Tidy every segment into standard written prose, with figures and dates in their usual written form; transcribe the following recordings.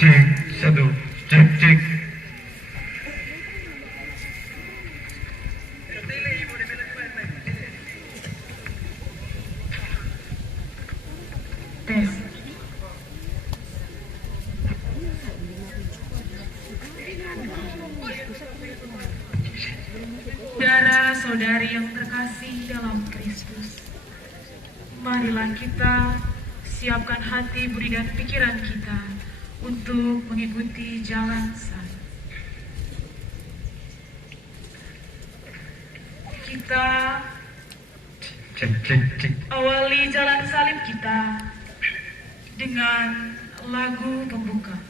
Cek, satu, cek, cek. Tes. Saudara-saudari yang terkasih dalam Kristus, marilah kita siapkan hati, budi dan pikiran kita untuk mengikuti jalan salib. Kita Cek, cek, cek. awali jalan salib kita dengan lagu pembuka.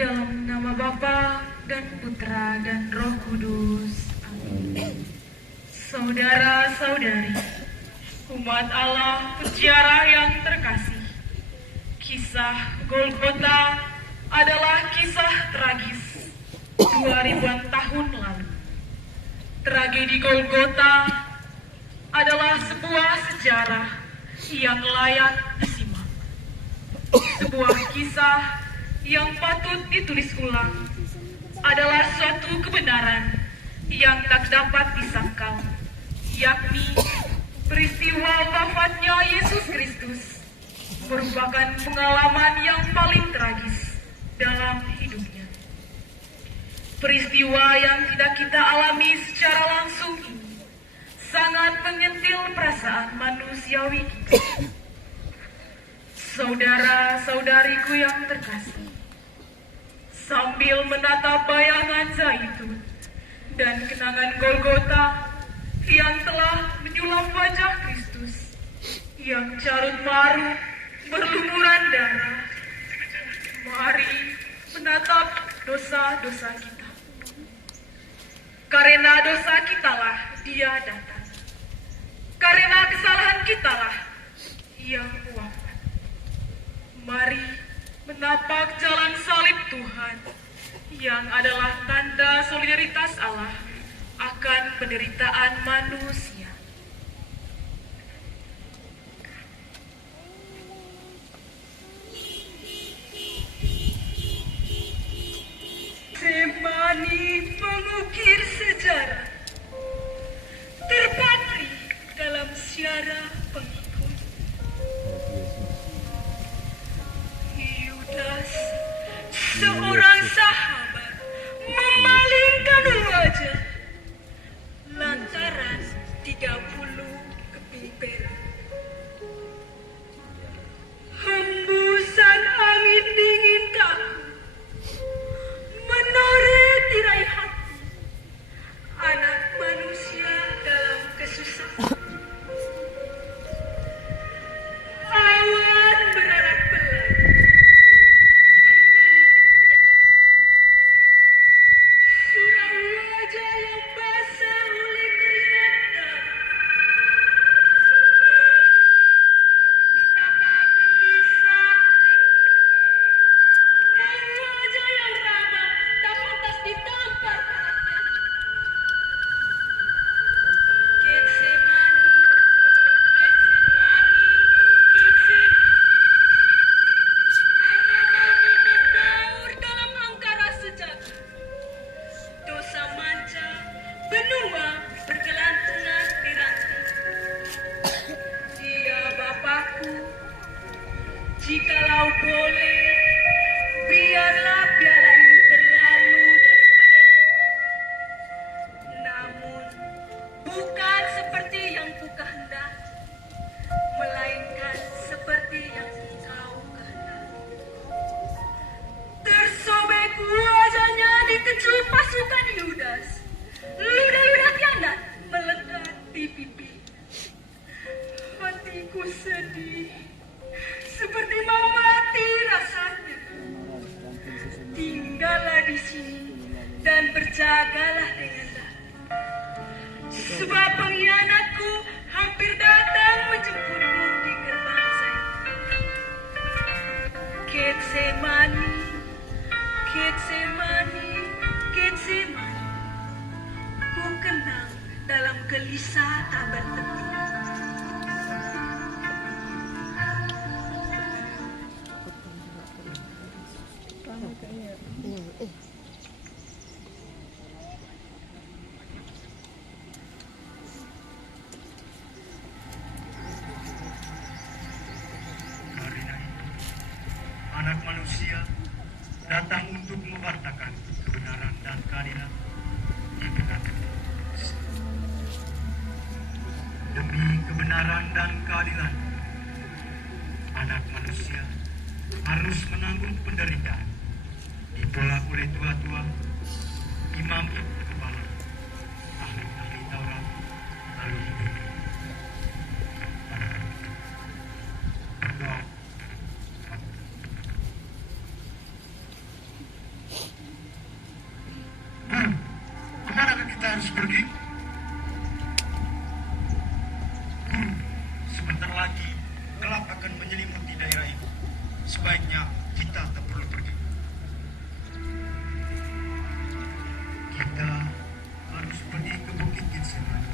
Dalam nama Bapa dan Putra dan Roh Kudus. Amin. Saudara-saudari, umat Allah peziarah yang terkasih, kisah Golgota adalah kisah tragis 2000-an tahun lalu. Tragedi Golgota adalah sebuah sejarah yang layak disimak. Sebuah kisah yang patut ditulis ulang, adalah suatu kebenaran yang tak dapat disangkal, yakni peristiwa wafatnya Yesus Kristus merupakan pengalaman yang paling tragis dalam hidupnya. Peristiwa yang tidak kita alami secara langsung ini sangat menyentil perasaan manusiawi kita. Saudara-saudariku yang terkasih, sambil menatap bayangan zaitun dan kenangan Golgota yang telah menyulam wajah Kristus yang carut marut berlumuran darah, mari menatap dosa-dosa kita. Karena dosa kitalah Dia datang, karena kesalahan kitalah Ia wafat. Mari menapak jalan salib Tuhan yang adalah tanda solidaritas Allah akan penderitaan manusia. Semani mengukir sejarah, terpatri dalam siara pengikut. Yudas, seorang sahabat, memalingkan wajah lantaran 30 keping perak. Hembusan angin dingin kaku menarik tirai berjagalah dengan baik. Sebab pengkhianatku hampir datang menjemputku di gerbang Zaitun. Getsemani, Getsemani, Getsemani. Ku kenang dalam gelisah tak bertepi. Karena itu, Anak Manusia datang untuk mewartakan kebenaran dan keadilan di tengah demi kebenaran dan keadilan. Anak Manusia harus menanggung penderitaan, ditolak oleh tua-tua, imam kepala, ahli-ahli Taurat, lalu hidup. Berdoa. Kemanakah kita harus pergi? Sebentar lagi gelap akan menyelimuti daerah ini. Sebaiknya kita tak perlu pergi. Kita harus pergi ke Bukit Getsemani.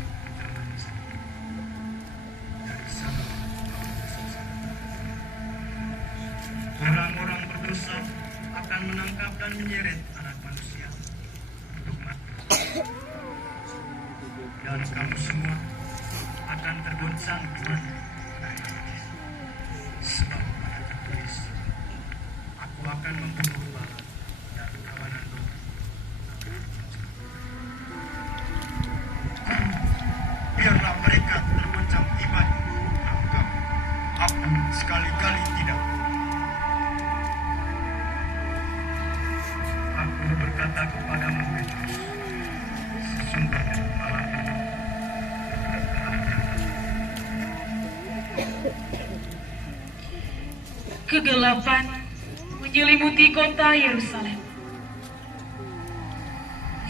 Dari sana, orang-orang berdosa akan menangkap dan menyeret Anak Manusia untuk mati. Dan kamu semua akan tergoncang Tuhan. Sebab pada tertulis, aku akan membunuh bala dan kawanan domba. Biarlah mereka tergoncang iman. Aku sekali-kali tidak. Aku berkata kepadamu, Petrus, sesungguhnya malam ini Kegelapan menyelimuti kota Yerusalem.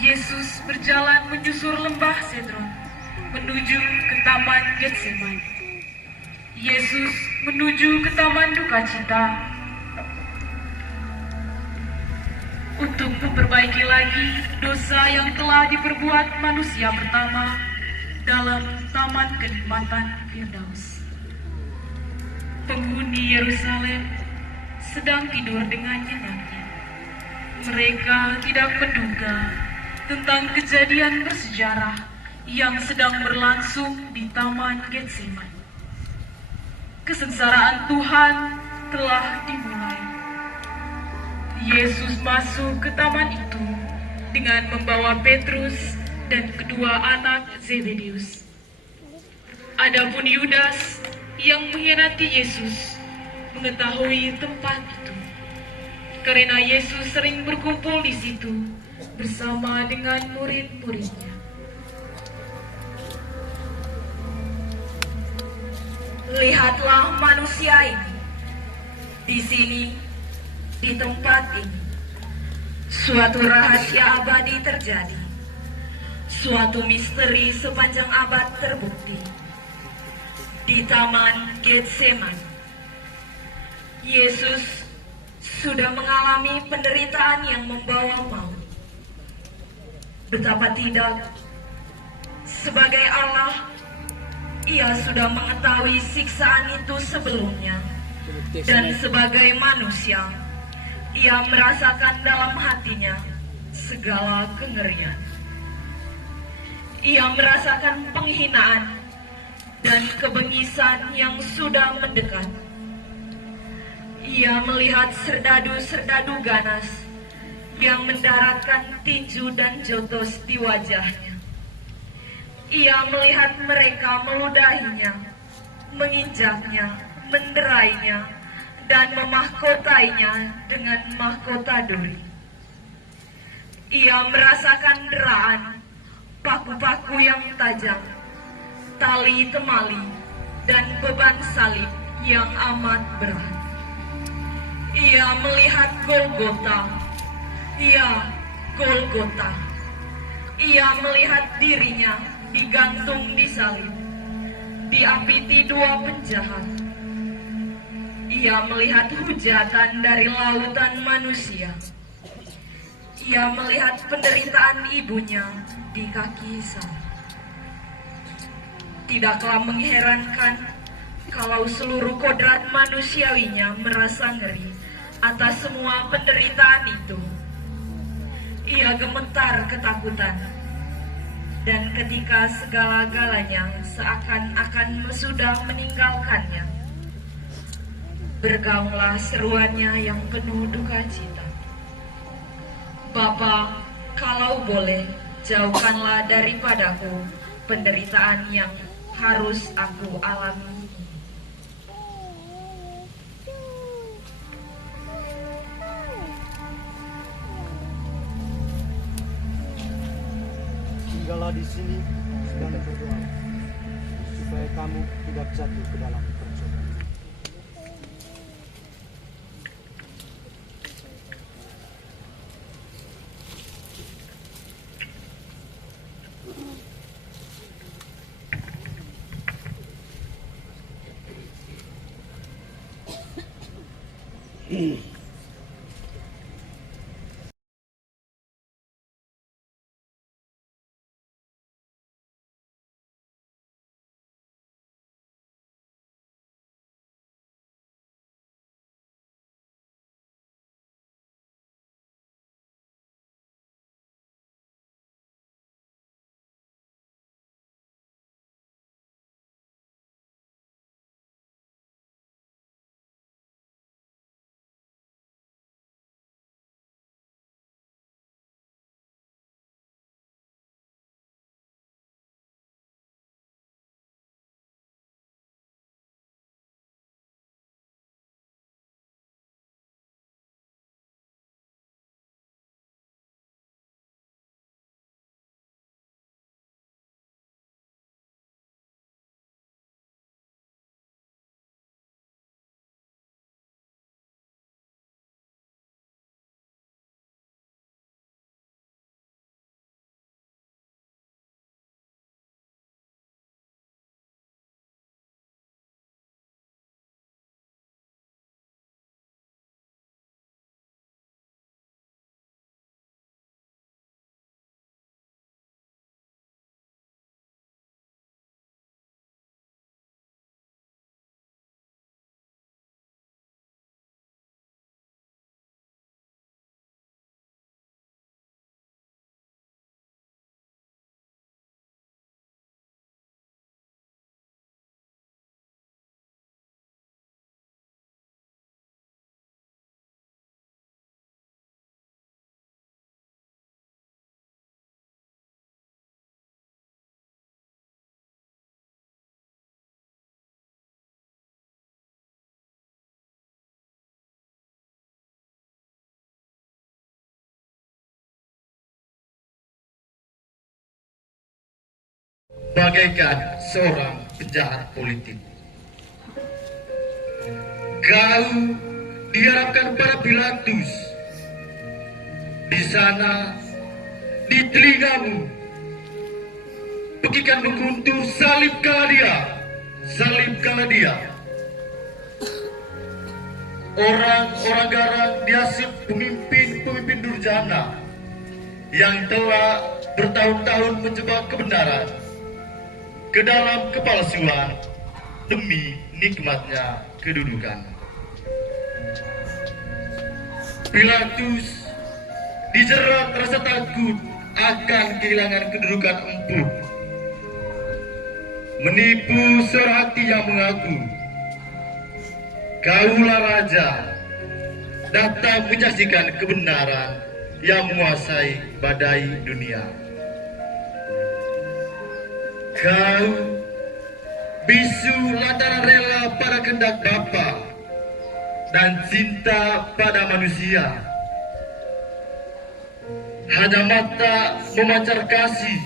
Yesus berjalan menyusur lembah Cedron menuju ke Taman Getsemani. Yesus menuju ke Taman Dukacita untuk memperbaiki lagi dosa yang telah diperbuat manusia pertama dalam Taman Kenikmatan Firdaus. Penghuni Yerusalem sedang tidur dengan nyenaknya. Mereka tidak menduga tentang kejadian bersejarah yang sedang berlangsung di Taman Getsemani. Kesengsaraan Tuhan telah dimulai. Yesus masuk ke taman itu dengan membawa Petrus dan kedua anak Zebedeus. Adapun Yudas yang mengkhianati Yesus mengetahui tempat itu, karena Yesus sering berkumpul di situ bersama dengan murid-muridnya. Lihatlah manusia ini, di sini, di tempat ini. Suatu rahasia abadi terjadi, suatu misteri sepanjang abad terbukti. Di Taman Getsemani, Yesus sudah mengalami penderitaan yang membawa maut. Betapa tidak, sebagai Allah, Ia sudah mengetahui siksaan itu sebelumnya. Dan sebagai manusia, Ia merasakan dalam hatinya segala kengerian. Ia merasakan penghinaan dan kebengisan yang sudah mendekat. Ia melihat serdadu-serdadu ganas yang mendaratkan tinju dan jotos di wajahnya. Ia melihat mereka meludahinya, menginjaknya, menderainya, dan memahkotainya dengan mahkota duri. Ia merasakan deraan, paku-paku yang tajam, tali temali, dan beban salib yang amat berat. Ia melihat Golgota, ya Golgota, Ia melihat dirinya digantung di salib, diapiti dua penjahat. Ia melihat hujatan dari lautan manusia. Ia melihat penderitaan ibunya di kaki salib. Tidaklah mengherankan kalau seluruh kodrat manusiawinya merasa ngeri atas semua penderitaan itu. Ia gemetar ketakutan, dan ketika segala-galanya seakan-akan sudah meninggalkannya, bergaunglah seruannya yang penuh duka cita. Bapa, kalau boleh, jauhkanlah daripadaku penderitaan yang harus aku alami. Tinggallah di sini dan berdoa supaya kamu tidak jatuh ke dalam percobaan. Bagaikan seorang penjahat politik, kau diharapkan para Pilatus. Di sana, di telingamu, pekikan berkuntu, salibkanlah dia, salibkanlah dia. Orang-orang garang diasut pemimpin-pemimpin durjana yang telah bertahun-tahun menjebak kebenaran ke dalam kepalsuan demi nikmatnya kedudukan. Pilatus dijerat rasa takut akan kehilangan kedudukan empuk, menipu suara hati yang mengaku kaulah raja, datang menyaksikan kebenaran yang menguasai badai dunia. Kau bisu lantaran rela pada kehendak Bapa dan cinta pada manusia. Hanya mata memancar kasih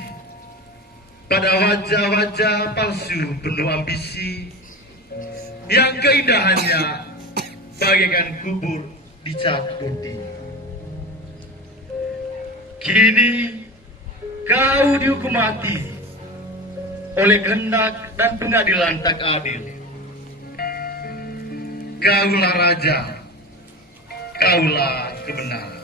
pada wajah-wajah palsu penuh ambisi yang keindahannya bagaikan kubur dicat putih. Kini kau dihukum mati oleh kehendak dan pengadilan tak adil. Kaulah raja, kaulah kebenaran.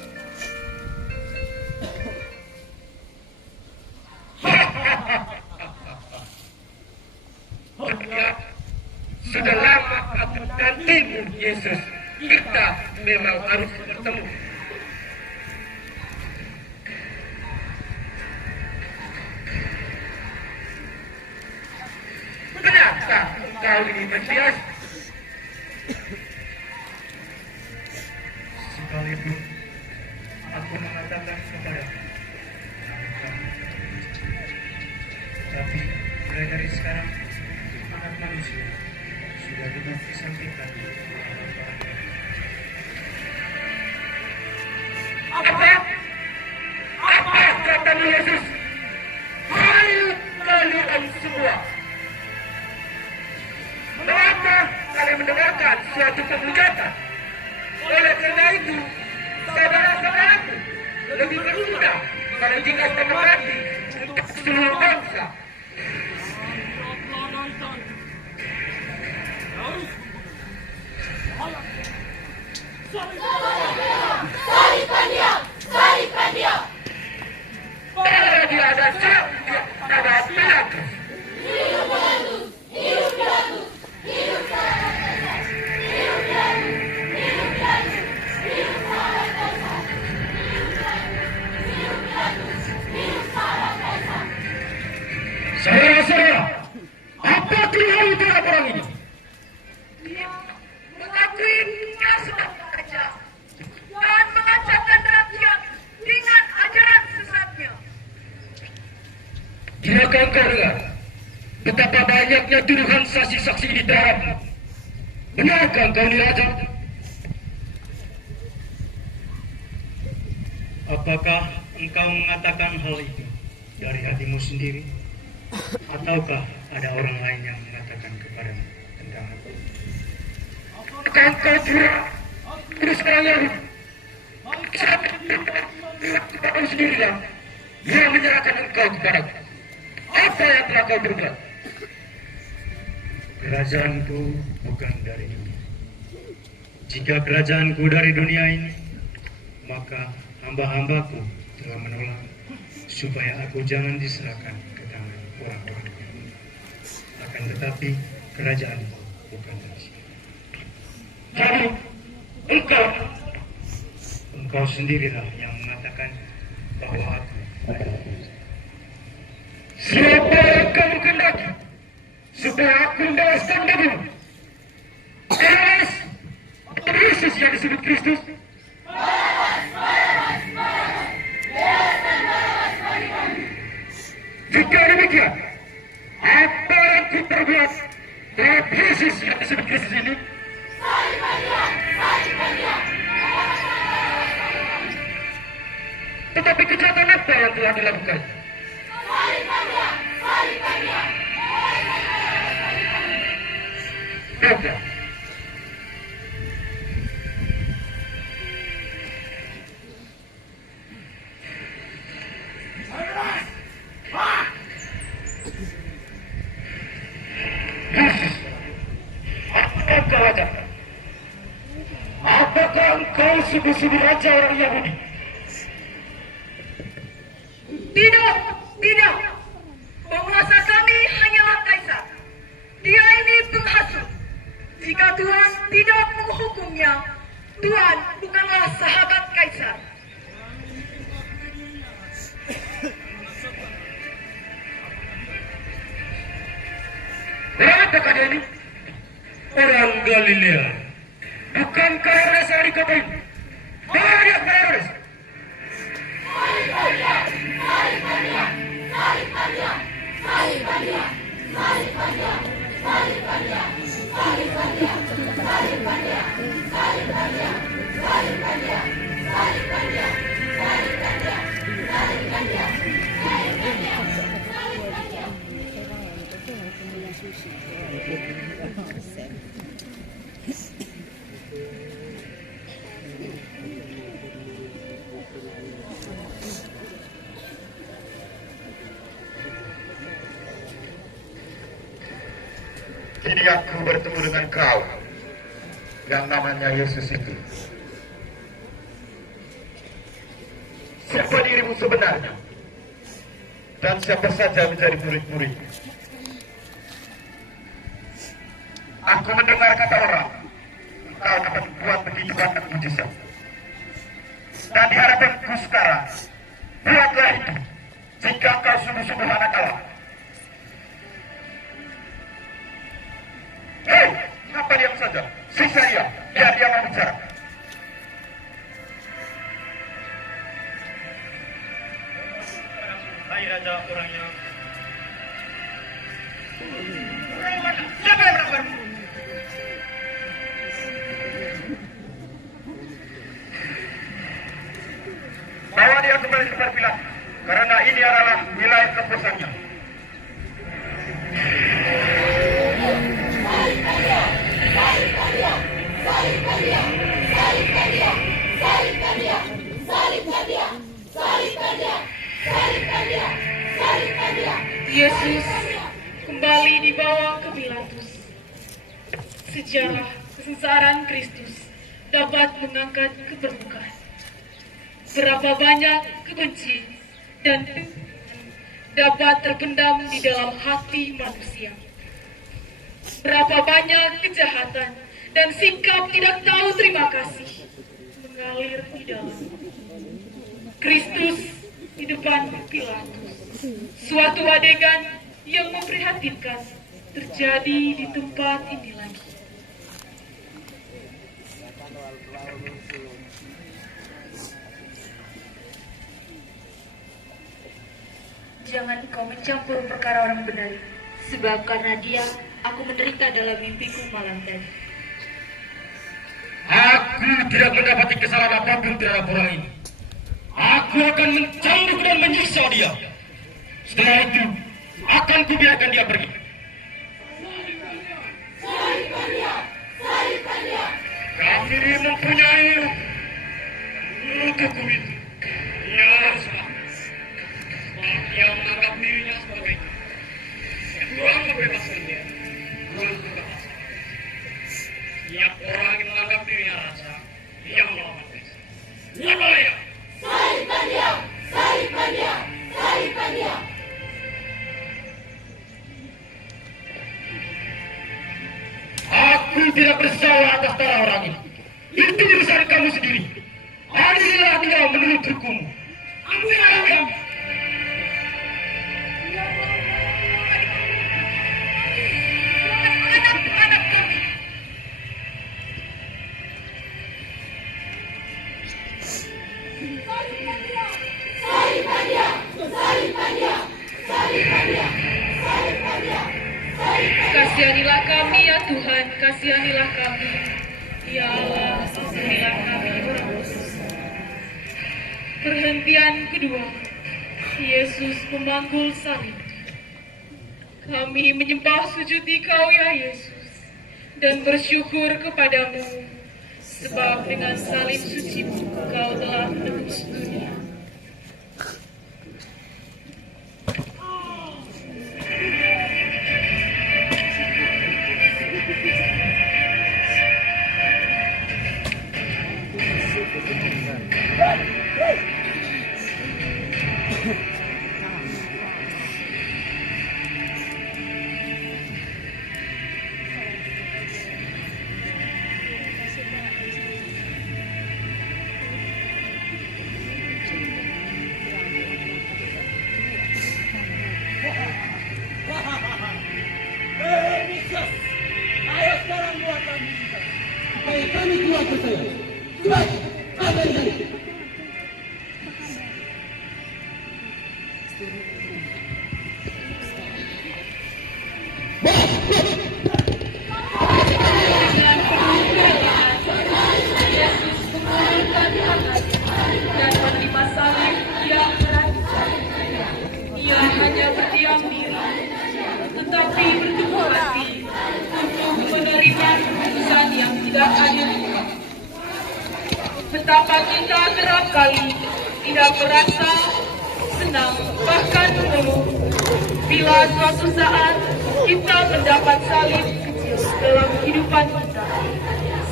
Sudah lama aku menantimu, Yesus. Kita memang harus bertemu. Benarkah kau ini Mesias? Sekalipun aku mengatakan kepadamu, tapi mulai dari sekarang anak manusia sudah disampaikan. Apa katamu, Yesus? Ayo kalian semua. Mengapa kalian mendengarkan suatu penghujatan? Oleh karena itu, saudara-saudaraku, lebih berguna kalau jika saya mati untuk seluruh bangsa. Salibkan dia! Kalau dia ada siap, ada Pilatus. Hidup Pilatus! Hidup Pilatus! Hidup Kaisar! Hidup Pilatus! Hidup Pilatus! Hidup sahabat Kaisar! Hidup Pilatus! Hidup sahabat Kaisar! Saudara-saudara, apa keluhan utara orang ini? Dia mengakuinya sebagai raja dan mengacaukan rakyat dengan ajaran sesatnya. Tidakkah engkau dengar betapa banyaknya tuduhan saksi-saksi ini terhadapmu? Benarkah engkau ini raja? Apakah engkau mengatakan hal itu dari hatimu sendiri? Ataukah ada orang lain yang mengatakan kepadamu tentang aku? Apakah engkau pura terus orang Yahudi? Kau sendirilah yang menyerahkan engkau kepadaku. Apa yang telah kau berbuat? Kerajaanku bukan dari dunia. Jika kerajaanku dari dunia ini, maka hamba-hambaku telah menolak supaya aku jangan diserahkan ke tangan orang-orang dunia. Akan tetapi kerajaanku bukan dari sini. Jadi Engkau sendirilah yang mengatakan bahwa aku adalah Yesus. siapa yang kamu kehendaki supaya aku membalaskan bagimu? Eros atau Yesus yang disebut Kristus? Jika demikian, apa yang ku perbuat terhadap Yesus yang disebut Kristus ini? Tetapi kejahatan apa yang telah dilakukan? Baca. Yesus, apa kau katakan? Apakah engkau sungguh-sungguh raja orang Yahudi? Tidak, tidak. Penguasa kami hanyalah Kaisar. Dia ini penghasut. Jika Tuhan tidak menghukumnya, Tuhan bukanlah sahabat Kaisar. Apakah dia ini? Orang Galilea. Bukankah Herodes yang dikatain? Bawa dia ke Herodes. Kini aku bertemu dengan kau yang namanya Yesus itu. Siapa dirimu sebenarnya? Dan siapa saja menjadi murid-murid? Aku mendengar kata orang, kau dapat buat begitu banyak mujizat. Dan di hadapanku sekarang, buatlah itu jika kau sungguh-sungguh anak Allah. Hei, kenapa diam saja? Siksa dia, biar dia mau bicara. Hai Raja, orangnya. Siapa yang melanggar? Bawa dia kembali ke Pilatus, karena ini adalah wilayah kekuasaannya. Yesus kembali dibawa ke Pilatus. Sejarah kesengsaraan Kristus dapat mengangkat ke permukaan. Berapa banyak kebencian dan dapat terpendam di dalam hati manusia. Berapa banyak kejahatan dan sikap tidak tahu terima kasih mengalir di dalam Kristus di depan Pilatus. Suatu adegan yang memprihatinkan terjadi di tempat ini lagi. Jangan kau mencampur perkara orang benar, sebab karena dia aku menderita dalam mimpiku malam tadi. Aku tidak mendapati kesalahan apapun terhadap orang ini. Aku akan mencambuk dan menyiksa dia. Setelah itu, akan kubiarkan dia pergi. Kami mempunyai hukum itu. Ia salah. Dia menganggap dirinya sebagai Tuhan membebaskan dia. Tiap orang yang menganggap dirinya raja, dia melawan Kristus. Siapa dia? Salibkan dia. Aku tidak bersalah atas darah orang ini. Itu urusan kamu sendiri. Adillah dia menurut hukum. Ambillah dia. Kasihanilah kami ya Tuhan, kasihanilah kami. Ya Allah, kasihanilah kami orang dosa. Perhentian kedua, Yesus memanggul salib. Kami menyembah sujud di Kau ya Yesus, dan bersyukur kepadamu, sebab dengan salib suci-Mu Kau telah menebus dunia. Dan menerima salib yang berat. Ia hanya berdiam diri, tetapi bertukar hati untuk menerima keputusan yang tidak adil. Betapa kita kerap kali tidak merasa senang, bahkan mengeluh bila suatu saat kita mendapat salib kecil. dalam kehidupan kita,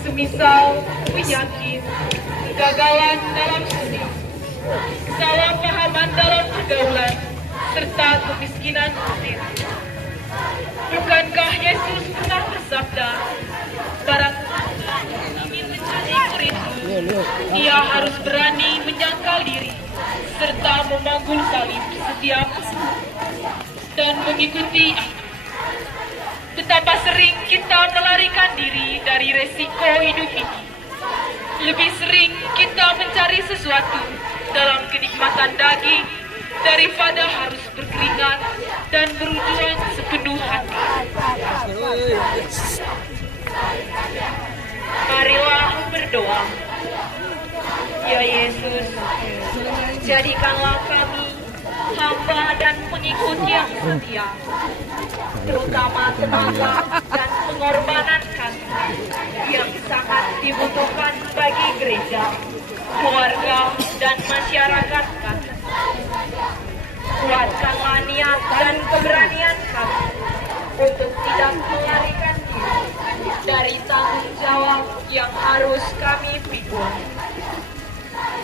semisal penyakit, kegagalan dalam studi, kesalahpahaman dalam pergaulan, serta kemiskinan materi. Bukankah Yesus pernah bersabda, barang siapa ingin menjadi muridku, ia harus berani menyangkal diri, serta memanggul salib setiap dan mengikuti aku. Betapa sering kita melarikan diri dari resiko hidup ini. Lebih sering kita mencari sesuatu dalam kenikmatan daging daripada harus berkeringat dan berjuang sepenuh hati. Marilah berdoa. Ya Yesus, jadikanlah kami hamba dan pengikut yang setia, terutama tenaga dan pengorbanan kami yang sangat dibutuhkan bagi gereja, keluarga, dan masyarakat kami. Kuatkanlah niat dan keberanian kami untuk tidak melarikan diri dari tanggung jawab yang harus kami pikul.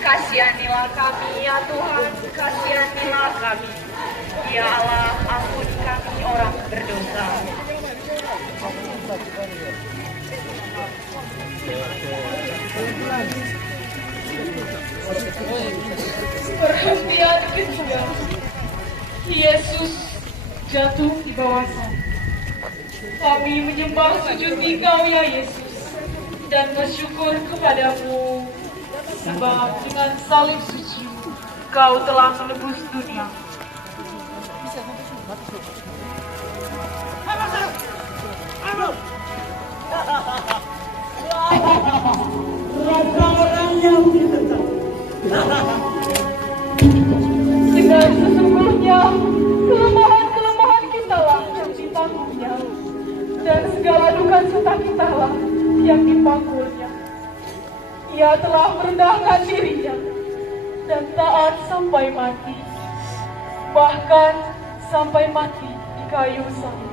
Kasihanilah kami ya Tuhan, kasihanilah kami. Ya Allah, ampuni kami orang berdosa. Perhentian ketiga, Yesus jatuh di bawah salib. Kami menyembah sujud Engkau ya Yesus dan bersyukur kepadamu, sebab dengan salib suci Kau telah menebus dunia. Dengan sesungguhnya kelemahan-kelemahan kita lah yang ditanggungnya, dan segala duka cita kita lah yang dipakulnya. Ia telah merendahkan dirinya dan taat sampai mati, bahkan sampai mati di kayu salib.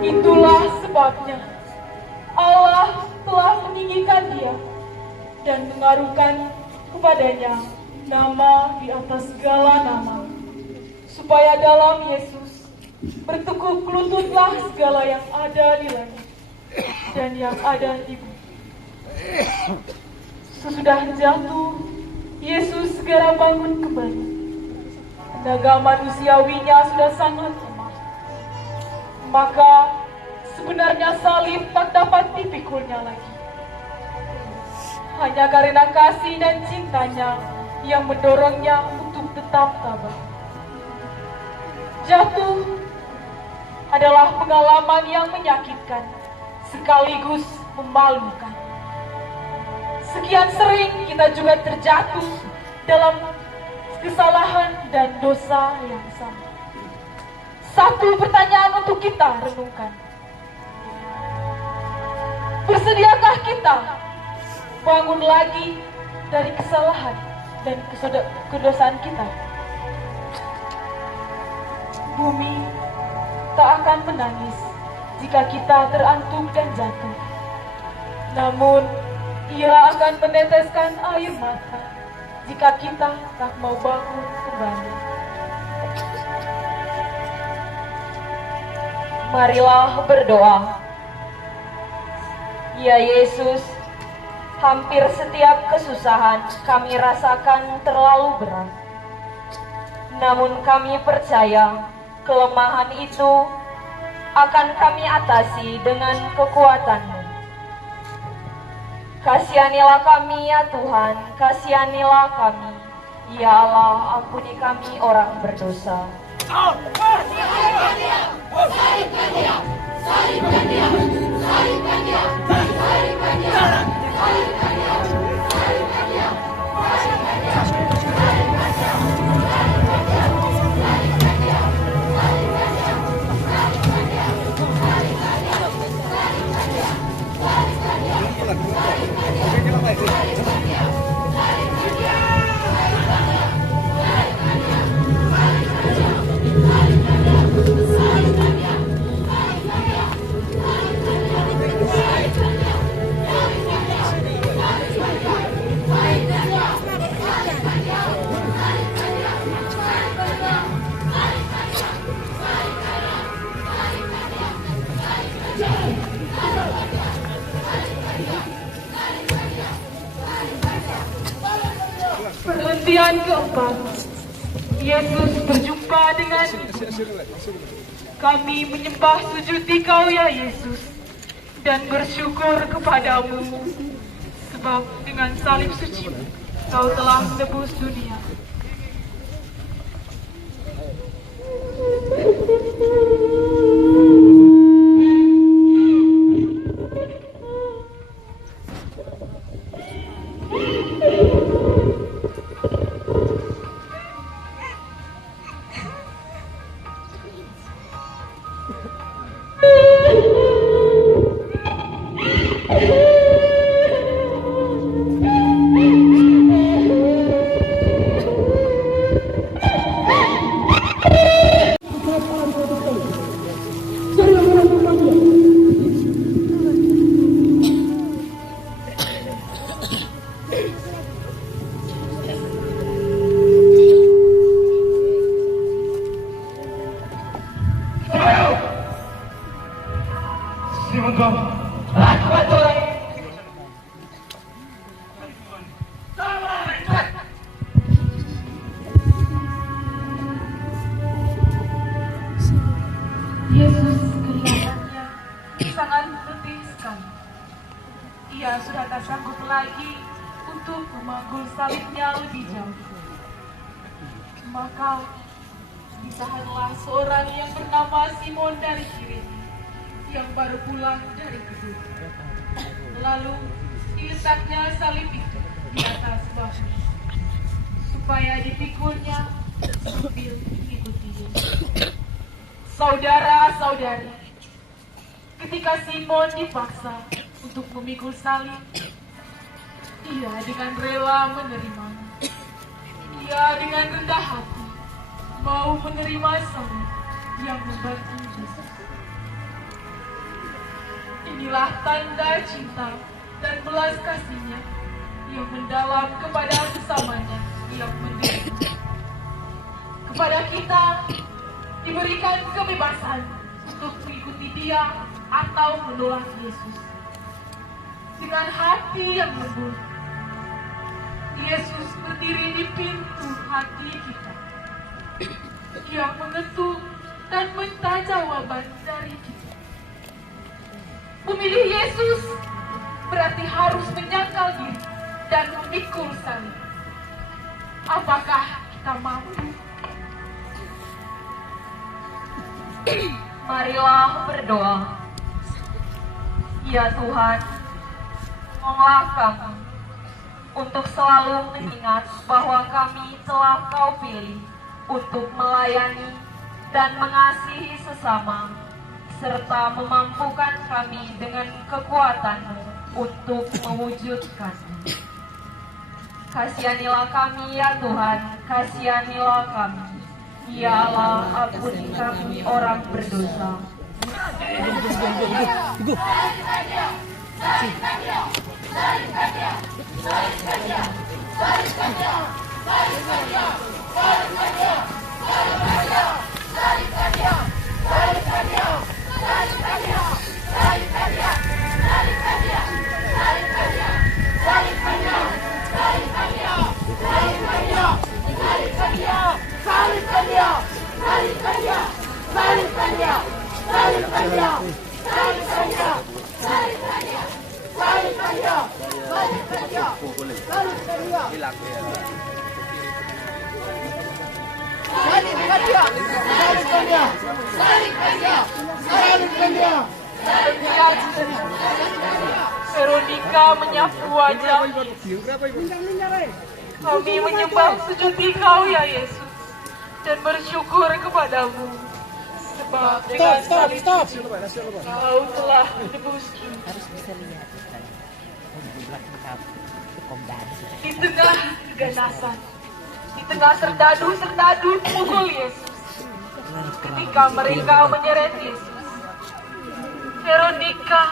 Itulah sebabnya Allah telah meninggikan dia dan mengaruhkan kepadanya nama di atas segala nama, supaya dalam Yesus bertekuk lututlah segala yang ada di langit dan yang ada di bumi. Sesudah jatuh, Yesus segera bangun kembali. Tenaga manusiawinya sudah sangat lemah. Maka sebenarnya salib tak dapat dipikulnya lagi. Hanya karena kasih dan cintanya yang mendorongnya untuk tetap tabah. Jatuh adalah pengalaman yang menyakitkan sekaligus memalukan. Sekian sering kita juga terjatuh dalam kesalahan dan dosa yang sama. Satu pertanyaan untuk kita renungkan. Bersediakah kita bangun lagi dari kesalahan dan kedosaan kita? Bumi tak akan menangis jika kita terantuk dan jatuh. Namun, ia akan meneteskan air mata jika kita tak mau bangun kembali. Marilah berdoa. Ya Yesus, hampir setiap kesusahan kami rasakan terlalu berat. Namun kami percaya kelemahan itu akan kami atasi dengan kekuatan-Mu. Kasihanilah kami ya Tuhan, kasihanilah kami. Ya Allah, ampuni kami orang berdosa. Salibkan dia! Salibkan dia! Salibkan dia! Salibkan dia! Salibkan dia! Salibkan dia! Salibkan dia! Yang keempat, Yesus berjumpa dengan ibu. Kami menyembah sujud di Kau ya Yesus, dan bersyukur kepadamu, sebab dengan salib suci Kau telah menebus dunia. Yesus kelihatannya sangat letih sekali. Ia sudah tak sanggup lagi untuk memanggul salibnya lebih jauh. Maka ditahanlah seorang yang bernama Simon dari Kirene, yang baru pulang dari kebun. Lalu diletaknya salib itu di atas bahu, supaya dipikulnya sambil mengikuti Yesus. Saudara-saudari, ketika Simon dipaksa untuk memikul salib, ia dengan rela menerimanya. Ia dengan rendah hati mau menerima salib yang membantu Yesus. Inilah tanda cinta dan belas kasihnya yang mendalam kepada sesamanya yang menderita. Kepada kita diberikan kebebasan untuk mengikuti Dia atau menolak Yesus. Dengan hati yang lembut, Yesus berdiri di pintu hati kita. Dia mengetuk dan minta jawaban dari kita. Memilih Yesus berarti harus menyangkal diri dan memikul salib. Apakah kita mampu? Marilah berdoa. Ya Tuhan, tolonglah kami untuk selalu mengingat bahwa kami telah Kau pilih untuk melayani dan mengasihi sesama, serta memampukan kami dengan kekuatan-Mu untuk mewujudkannya. Kasihanilah kami ya Tuhan, kasihanilah kami. Ya Allah, ampuni kami orang berdosa. Veronica menyapu wajah. Kami menyembah sujud di Kau ya Yesus, dan bersyukur kepadamu, sebab dengan salib Kau telah menebus kita. Di tengah keganasan, di tengah serdadu-serdadu pukul Yesus, ketika mereka menyeret Yesus, Veronica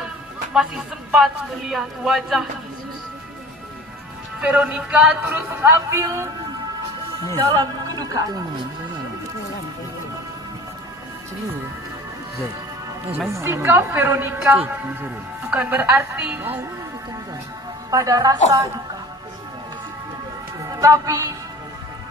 masih sempat melihat wajah Yesus. Veronica turut mengambil dalam kedukaan. Sikap Veronica bukan berarti pada rasa duka, tetapi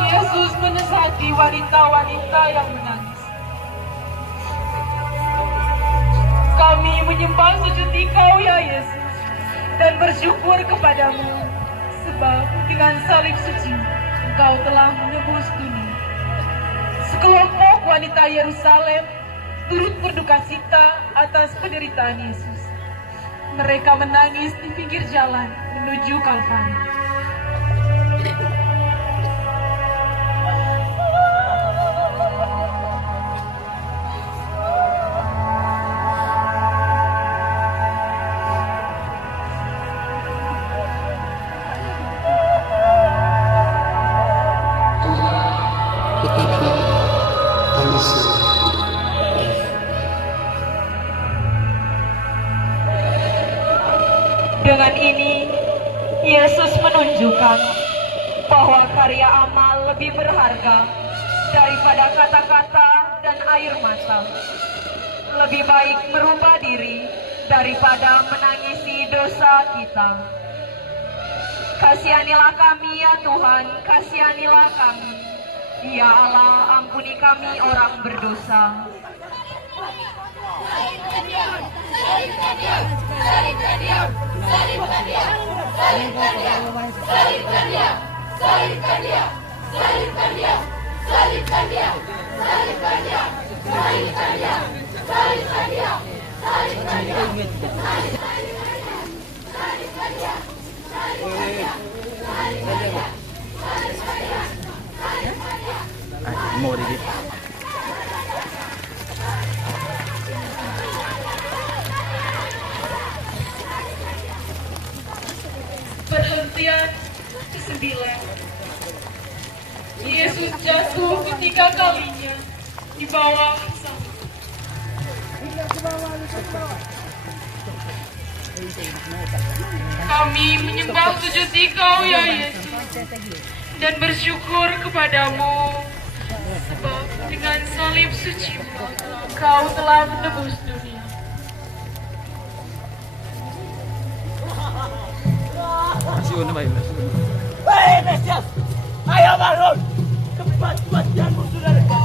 Yesus menasihati wanita-wanita yang menangis. Kami menyembah sujud Engkau ya Yesus dan bersyukur kepadamu, sebab dengan salib suci Engkau telah menebus dunia. Sekelompok wanita Yerusalem turut berduka cita atas penderitaan Yesus. Mereka menangis di pinggir jalan menuju Kalvari. Dengan ini, Yesus menunjukkan bahwa karya amal lebih berharga daripada kata-kata dan air mata. Lebih baik merubah diri daripada menangisi dosa kita. Kasihanilah kami ya Tuhan, kasihanilah kami. Ya Allah, ampuni kami orang berdosa. Salibkan dia, salibkan dia, salibkan dia, salibkan dia, salibkan dia, salibkan dia, salibkan dia, salibkan dia, salibkan dia, salibkan dia, salibkan dia, salibkan dia, salibkan dia, salibkan dia, Mau dikit. Perhentian ke-9. Yesus jatuh ketiga kalinya di bawah salib. Kami menyembah sujud Engkau ya Yesus dan bersyukur kepadamu, sebab dengan salib suci Engkau telah menebus dunia. Hei Mesias, ayo bangun! Cepat kematianmu sudah dekat.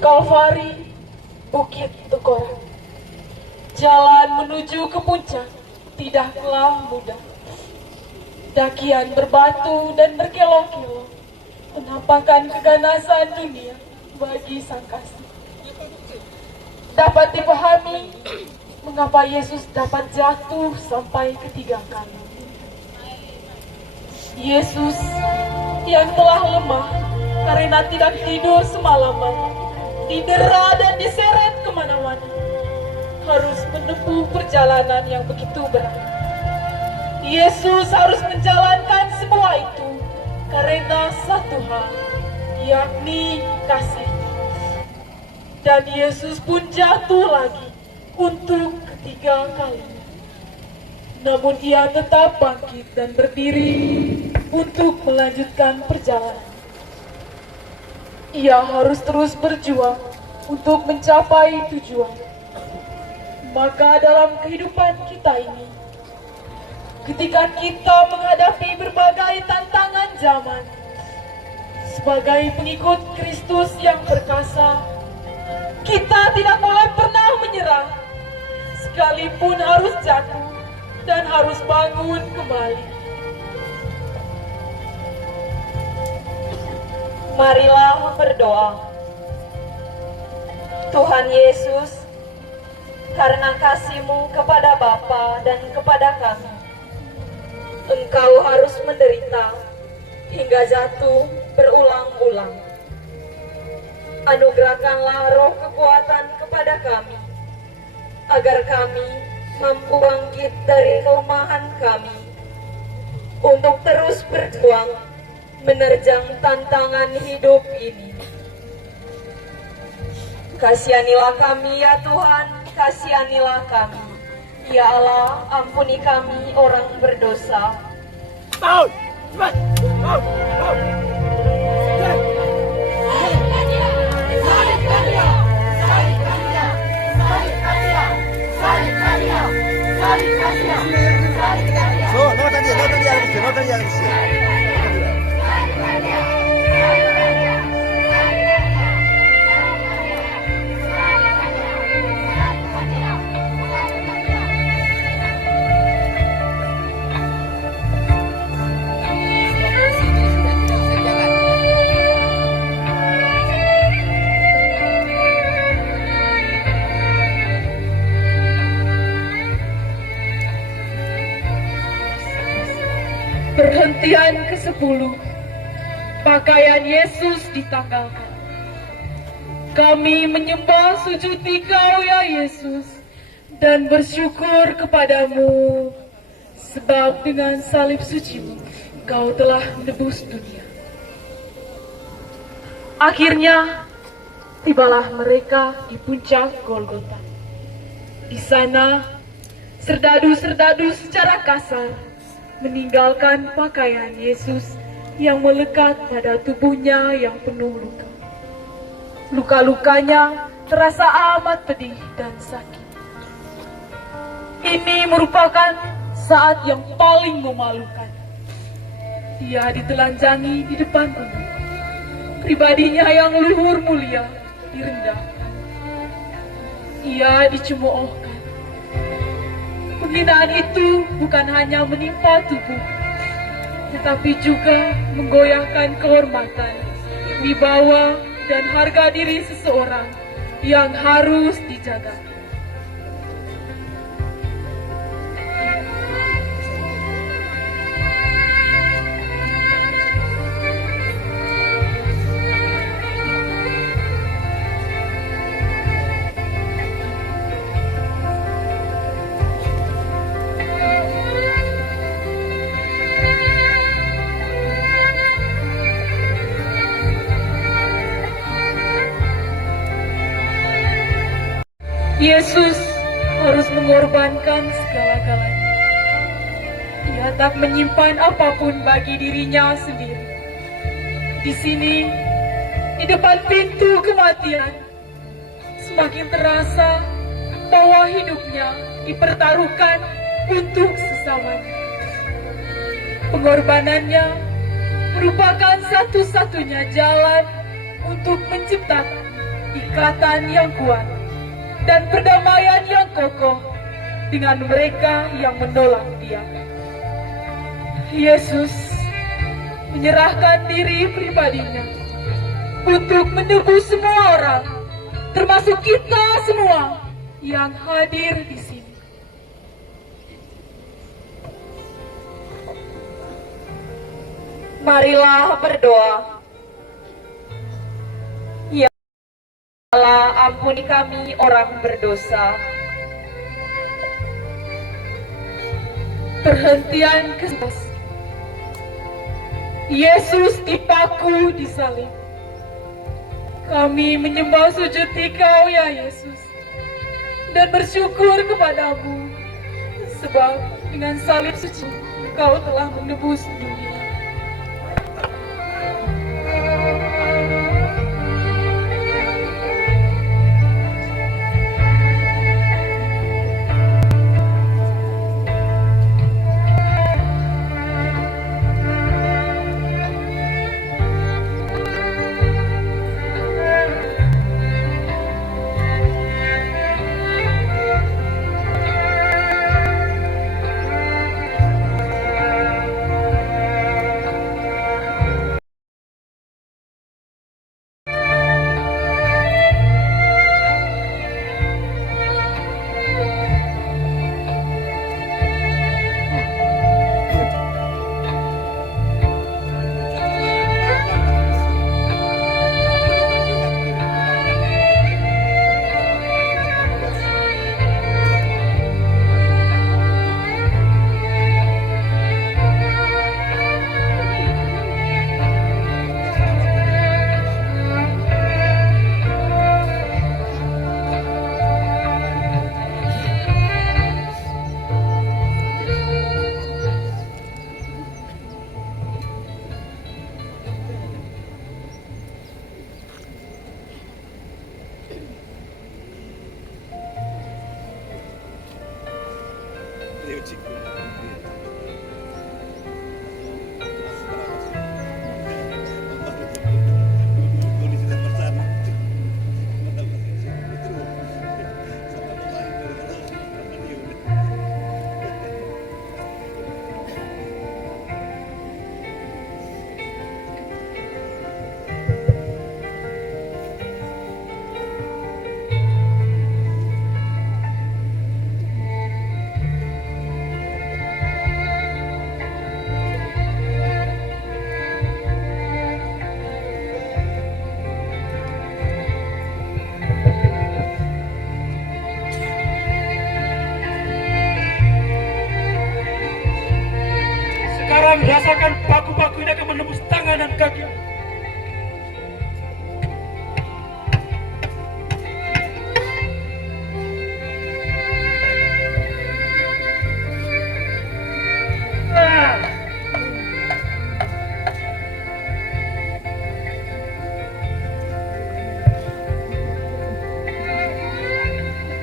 Kalvari, Bukit Tengkorak. Jalan menuju ke puncak tidaklah mudah. Dakian berbatu dan berkelok-kelok menampakkan keganasan dunia bagi sang kasih. Dapat dipahami mengapa Yesus dapat jatuh sampai ketiga kali. Yesus yang telah lemah karena tidak tidur semalaman, didera dan diseret kemana-mana, harus menempuh perjalanan yang begitu berat. Yesus harus menjalankan semua itu karena satu hal, yakni kasih. Dan Yesus pun jatuh lagi untuk ketiga kalinya. Namun ia tetap bangkit dan berdiri untuk melanjutkan perjalanan. Ia harus terus berjuang untuk mencapai tujuan. Maka dalam kehidupan kita ini, ketika kita menghadapi berbagai tantangan zaman, sebagai pengikut Kristus yang perkasa, kita tidak boleh pernah menyerah, sekalipun harus jatuh dan harus bangun kembali. Marilah berdoa. Tuhan Yesus, karena kasih-Mu kepada Bapa dan kepada kami, Engkau harus menderita hingga jatuh berulang-ulang. Anugerahkanlah roh kekuatan kepada kami, agar kami mampu bangkit dari kelemahan kami, untuk terus berjuang menerjang tantangan hidup ini. Kasihanilah kami ya Tuhan, kasihanilah kami. Ya Allah, ampuni kami orang berdosa. Perhentian ke-10, pakaian Yesus ditanggalkan. Kami menyembah sujud Kau ya Yesus, dan bersyukur kepadamu, sebab dengan salib suci-Mu Kau telah menebus dunia. Akhirnya tibalah mereka di puncak Golgota. Di sana serdadu-serdadu secara kasar meninggalkan pakaian Yesus yang melekat pada tubuhnya yang penuh luka. Luka-lukanya terasa amat pedih dan sakit. Ini merupakan saat yang paling memalukan. Dia ditelanjangi di depan umum. Pribadinya yang luhur mulia direndahkan. Ia dicemoohkan. Penghinaan itu bukan hanya menimpa tubuh, tetapi juga menggoyahkan kehormatan, wibawa, dan harga diri seseorang yang harus dijaga. Yesus harus mengorbankan segala-galanya. Ia tak menyimpan apapun bagi dirinya sendiri. Di sini, di depan pintu kematian, semakin terasa bahwa hidupnya dipertaruhkan untuk sesamanya. Pengorbanannya merupakan satu-satunya jalan untuk menciptakan ikatan yang kuat dan perdamaian yang kokoh dengan mereka yang menolak Dia. Yesus menyerahkan diri pribadinya untuk menebus semua orang, termasuk kita semua yang hadir di sini. Marilah berdoa. Ya Allah, ampuni kami orang berdosa. Perhentian keras. Yesus dipaku di salib. Kami menyembah sujud Engkau ya Yesus, dan bersyukur kepadamu, sebab dengan salib suci Engkau telah menebus dunia. Sekarang rasakan paku-paku ini akan menembus tangan dan kaki.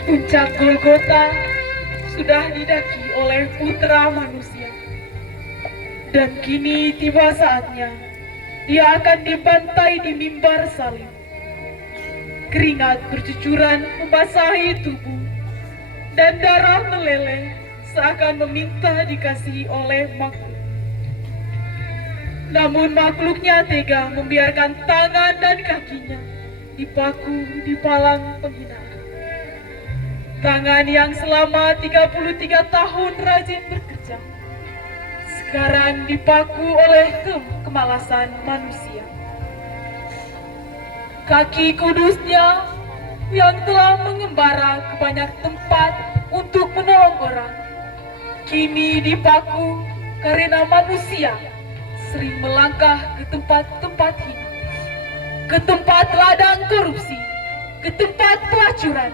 Puncak Golgota sudah didaki oleh putra manusia. Dan kini tiba saatnya Dia akan dibantai di mimbar salib. Keringat bercucuran membasahi tubuh, dan darah meleleh seakan meminta dikasihi oleh makhluk. Namun makhluknya tega membiarkan tangan dan kakinya dipaku di palang penghinaan. Tangan yang selama 33 tahun rajin bekerja, sekarang dipaku oleh kemalasan manusia. Kaki kudusnya yang telah mengembara ke banyak tempat untuk menolong orang, kini dipaku karena manusia sering melangkah ke tempat-tempat hina, ke tempat ladang korupsi, ke tempat pelacuran,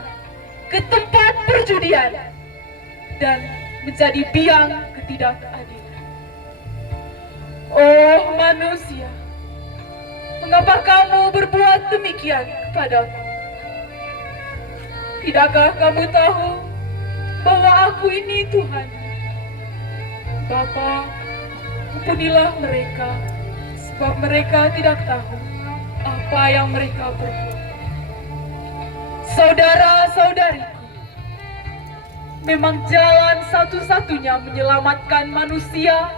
ke tempat perjudian, dan menjadi biang ketidakadilan. Oh manusia, mengapa kamu berbuat demikian kepadaku? Tidakkah kamu tahu bahwa aku ini Tuhan? Bapa, ampunilah mereka, sebab mereka tidak tahu apa yang mereka perbuat. Saudara-saudariku, memang jalan satu-satunya menyelamatkan manusia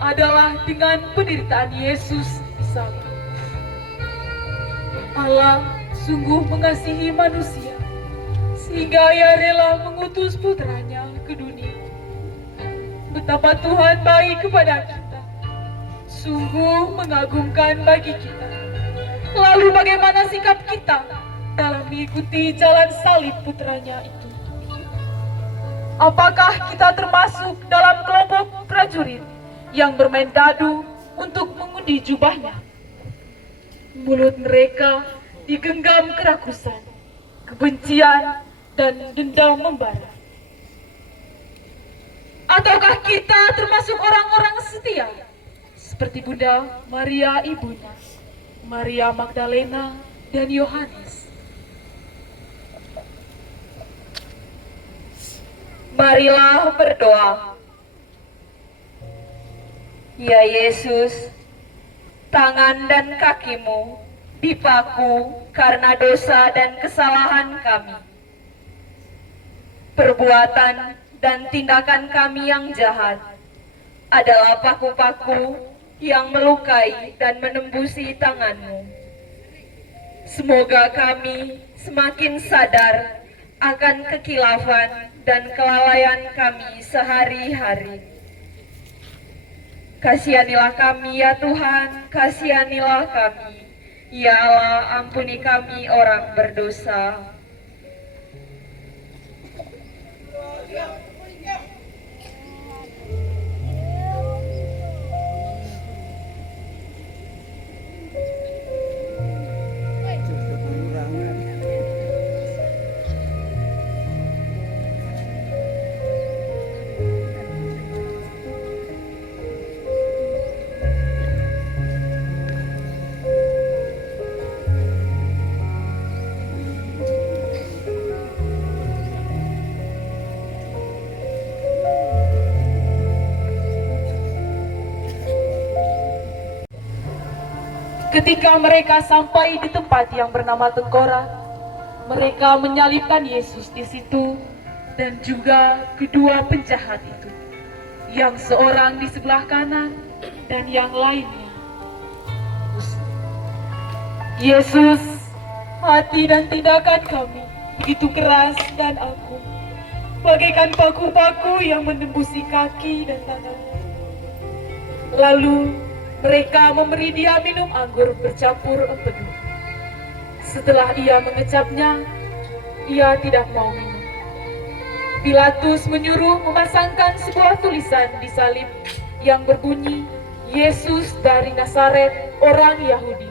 adalah dengan penderitaan Yesus di salib. Allah sungguh mengasihi manusia sehingga Ia rela mengutus putranya ke dunia. Betapa Tuhan baik kepada kita, sungguh mengagumkan bagi kita. Lalu bagaimana sikap kita dalam mengikuti jalan salib putranya itu? Apakah kita termasuk dalam kelompok prajurit yang bermain dadu untuk mengundi jubahnya? Mulut mereka digenggam kerakusan, kebencian, dan dendam membara. Ataukah kita termasuk orang-orang setia seperti Bunda Maria ibunya, Maria Magdalena, dan Yohanes? Marilah berdoa. Ya Yesus, tangan dan kakimu dipaku karena dosa dan kesalahan kami. Perbuatan dan tindakan kami yang jahat adalah paku-paku yang melukai dan menembusi tangan-Mu. Semoga kami semakin sadar akan kekilafan dan kelalaian kami sehari-hari. Kasihanilah kami ya Tuhan, kasihanilah kami. Ya Allah, ampuni kami orang berdosa. Ketika mereka sampai di tempat yang bernama Tengkorak, mereka menyalibkan Yesus di situ dan juga kedua penjahat itu, yang seorang di sebelah kanan dan yang lainnya. Yesus, hati dan tindakan kami begitu keras dan agung, bagaikan paku-paku yang menembusi kaki dan tangan. Lalu mereka memberi Dia minum anggur bercampur empedu. Setelah Ia mengecapnya, Ia tidak mau minum. Pilatus menyuruh memasangkan sebuah tulisan di salib yang berbunyi, Yesus dari Nazaret, orang Yahudi,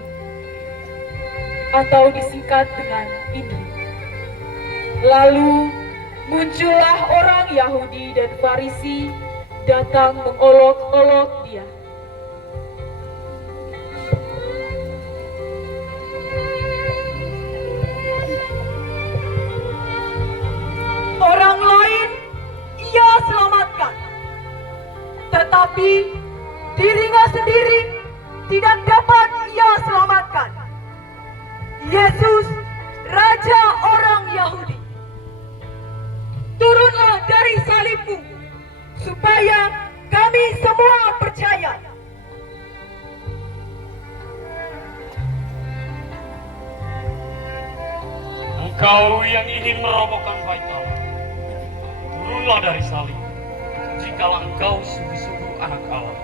atau disingkat dengan ini. Lalu muncullah orang Yahudi dan Farisi datang mengolok-olok Dia. Orang lain Ia selamatkan, tetapi dirinya sendiri tidak dapat Ia selamatkan. Yesus, Raja orang Yahudi, turunlah dari salib-Mu, supaya kami semua percaya. Engkau yang ingin merobohkan bait Allah, turunlah dari salib. Jikalau engkau sungguh-sungguh anak Allah,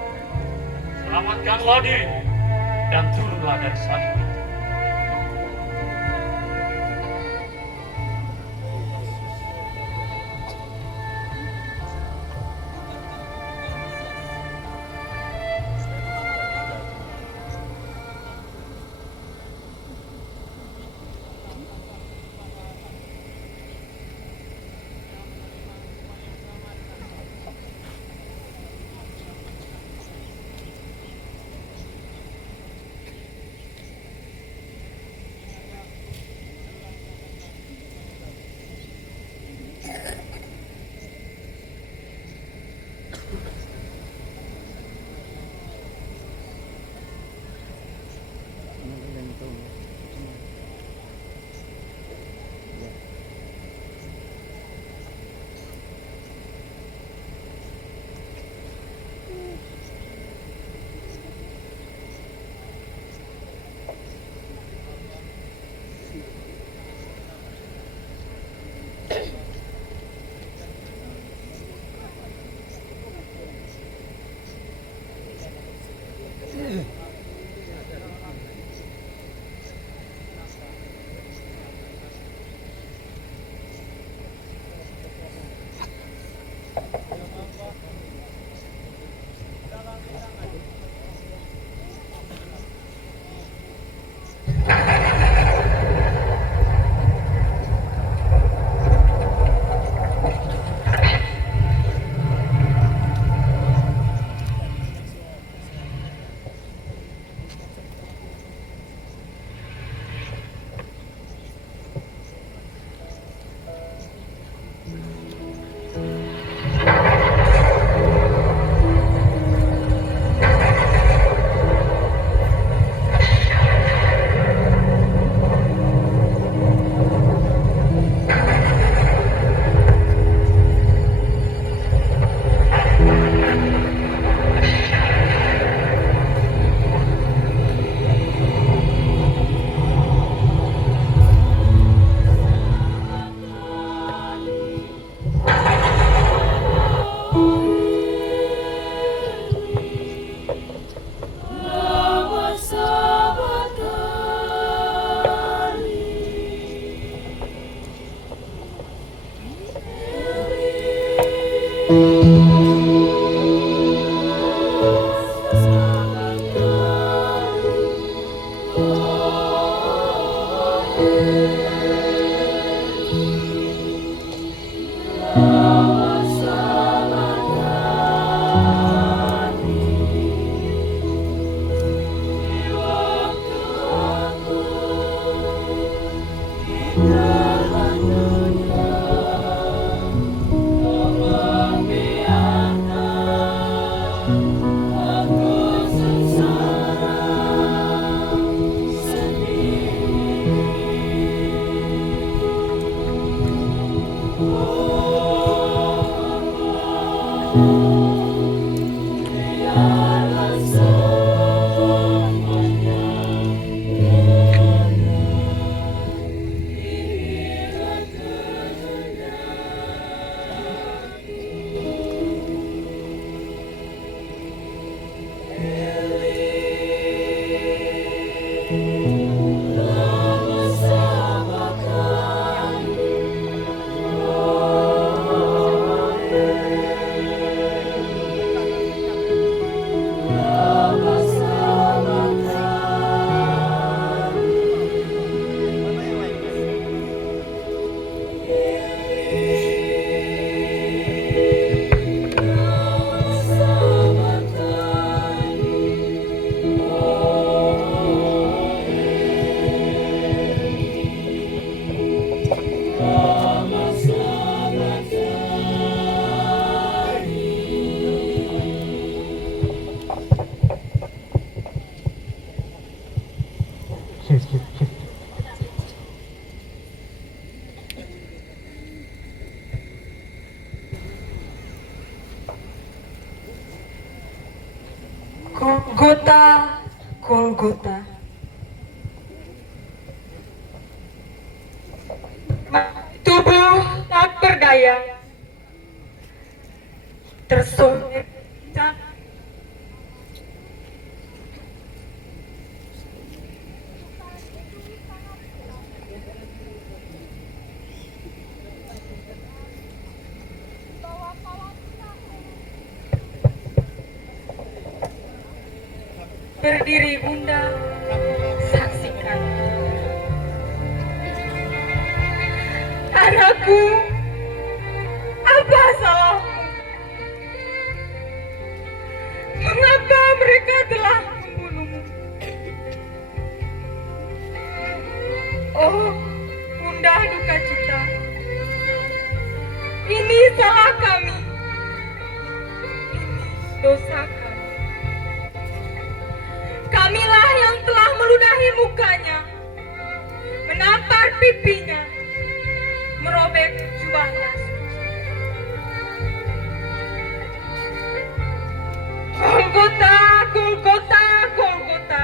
selamatkanlah dirimu dan turunlah dari salib itu. Golgota, Golgota. Tubuh tak berdaya, tersohor berdiri Bunda, saksikan. Anakku, apa salahmu? Mengapa mereka telah membunuhmu? Oh, Bunda duka cita. Ini salah kami. Ini dosa kami. Kamilah yang telah meludahi mukanya, menampar pipinya, merobek jubahnya suci. Golgota, Golgota, Golgota.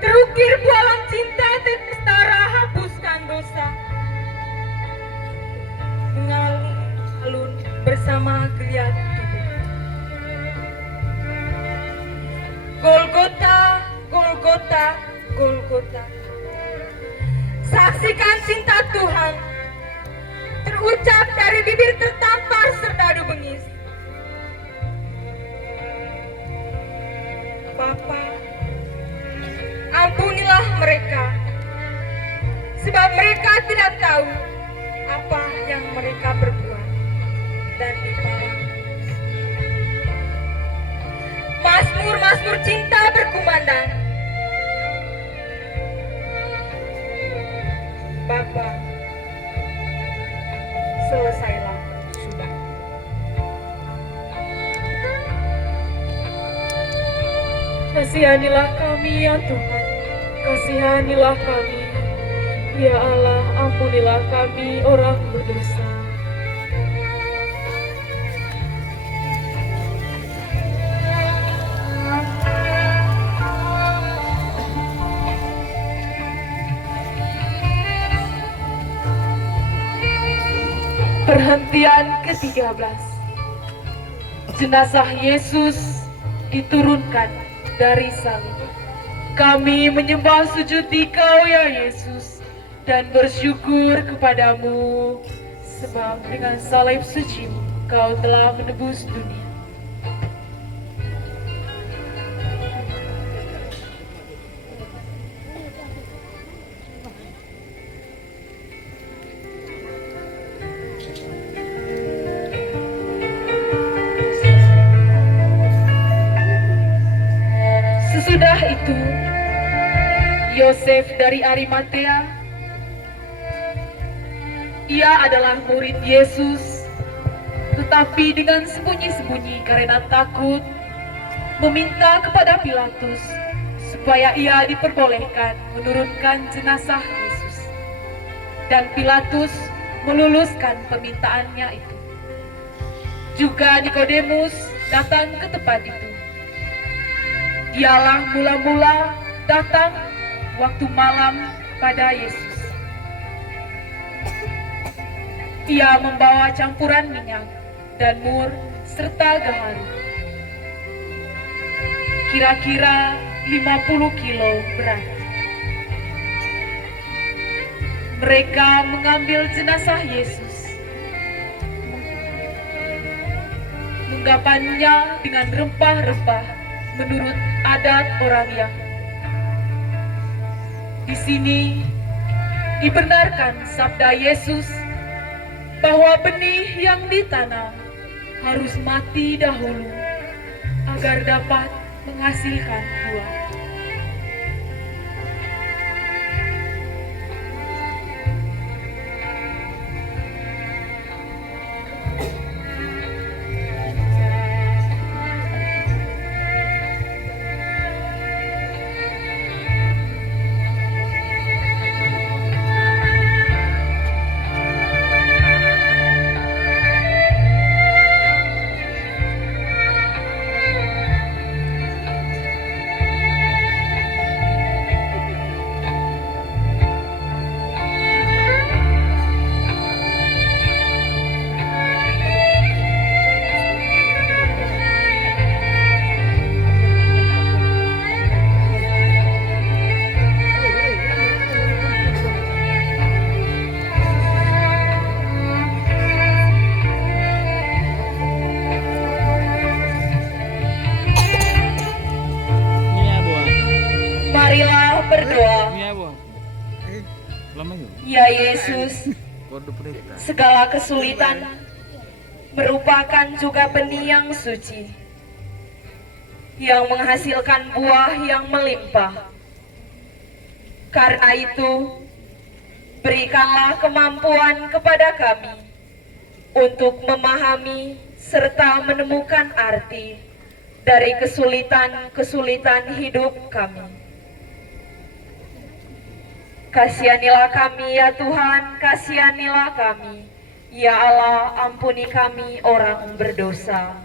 Terukir bualan cinta tetes darah, hapuskan dosa. Mengalun-alun bersama geliat tubuh. Golgota, Golgota, Golgota. Saksikan cinta Tuhan terucap dari bibir tertampar sernadu bengis. Bapa, ampunilah mereka, sebab mereka tidak tahu apa yang mereka perbuat. Dan dipalang. Mazmur-mazmur cinta berkumandang. Bapa, selesailah sudah. Kasihanilah kami ya Tuhan, kasihanilah kami. Ya Allah, ampunilah kami orang berdosa. Perhentian ke-13. Jenazah Yesus diturunkan dari salib. Kami menyembah sujud di Kau ya Yesus dan bersyukur kepadamu, sebab dengan salib suci Kau telah menebus dunia. Sesudah itu, Yosef dari Arimatea, ia adalah murid Yesus, tetapi dengan sembunyi-sembunyi karena takut, meminta kepada Pilatus supaya ia diperbolehkan menurunkan jenazah Yesus. Dan Pilatus meluluskan permintaannya itu. Juga Nikodemus datang ke tempat itu. Dialah mula-mula datang waktu malam pada Yesus. Ia membawa campuran minyak dan mur serta gaharu. Kira-kira 50 kilo berat. Mereka mengambil jenazah Yesus, menggapannya dengan rempah-rempah menurut adat orang Yahudi. Di sini dibenarkan sabda Yesus bahwa benih yang ditanam harus mati dahulu agar dapat menghasilkan buah. Marilah berdoa. Ya Yesus, segala kesulitan merupakan juga benih yang suci, yang menghasilkan buah yang melimpah. Karena itu, berikanlah kemampuan kepada kami untuk memahami serta menemukan arti dari kesulitan-kesulitan hidup kami. Kasihanilah kami ya Tuhan, kasihanilah kami. Ya Allah, ampuni kami orang berdosa.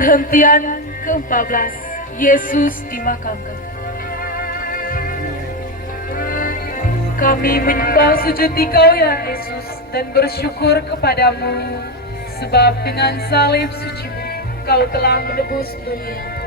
Perhentian ke-14, Yesus dimakamkan. Kami menyembah sujud di Kau ya Yesus dan bersyukur kepadamu, sebab dengan salib suci-Mu Kau telah menebus dunia.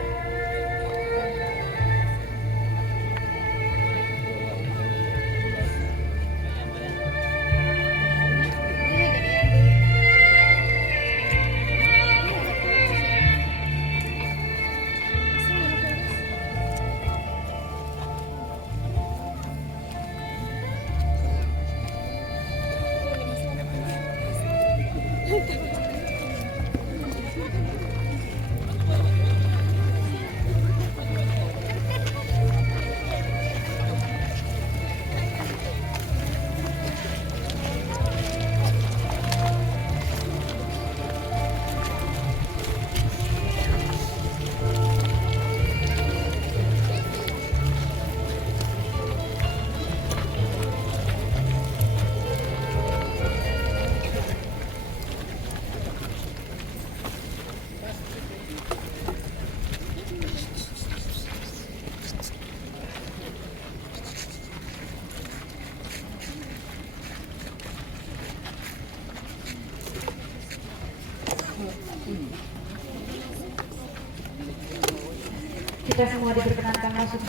Kita semua diperkenankan masuk.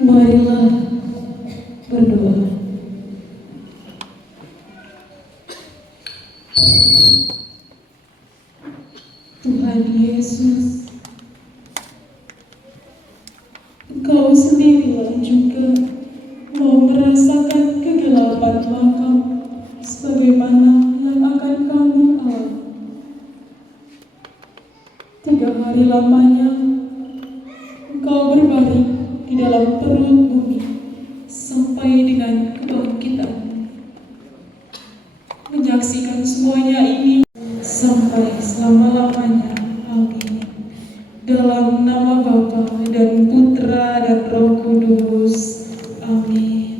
Marilah berdoa. Tuhan Yesus, Engkau sendirilah juga mau merasakan kegelapan makam sebagaimana yang akan kamu alami. 3 hari lamanya Engkau berbaring di dalam perut bumi sampai dengan kebangkitan. Menyaksikan semuanya ini sampai selama-lamanya. Amin. Dalam nama Bapa dan Putra dan Roh Kudus. Amin.